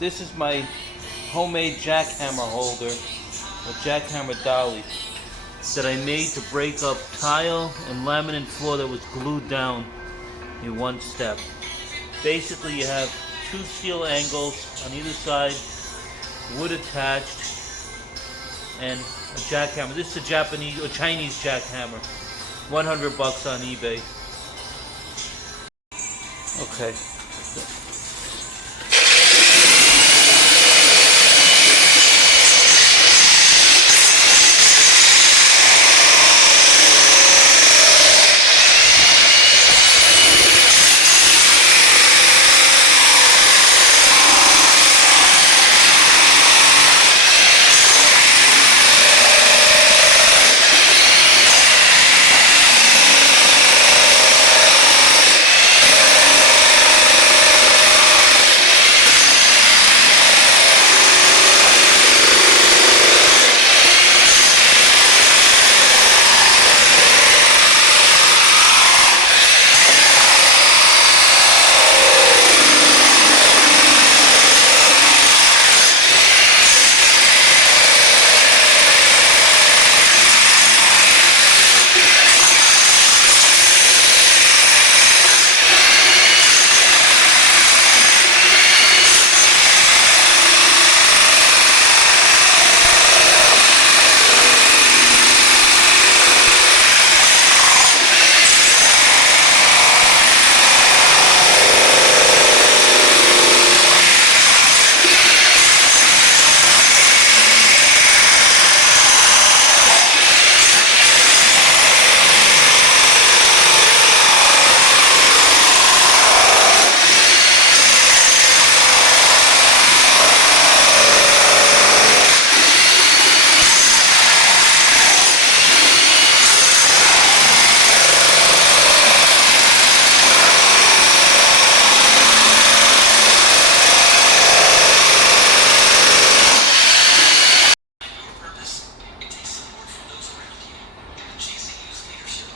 This is my homemade jackhammer holder, or jackhammer dolly, that I made to break up tile and laminate floor that was glued down in one step. Basically, you have two steel angles on either side, wood attached, and a jackhammer. This is a Japanese or Chinese jackhammer. 100 bucks on eBay. Okay.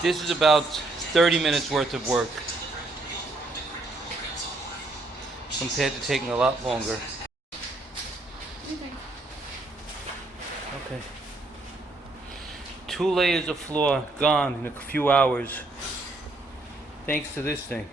This is about 30 minutes worth of work compared to taking a lot longer. Okay. 2 layers of floor gone in a few hours thanks to this thing.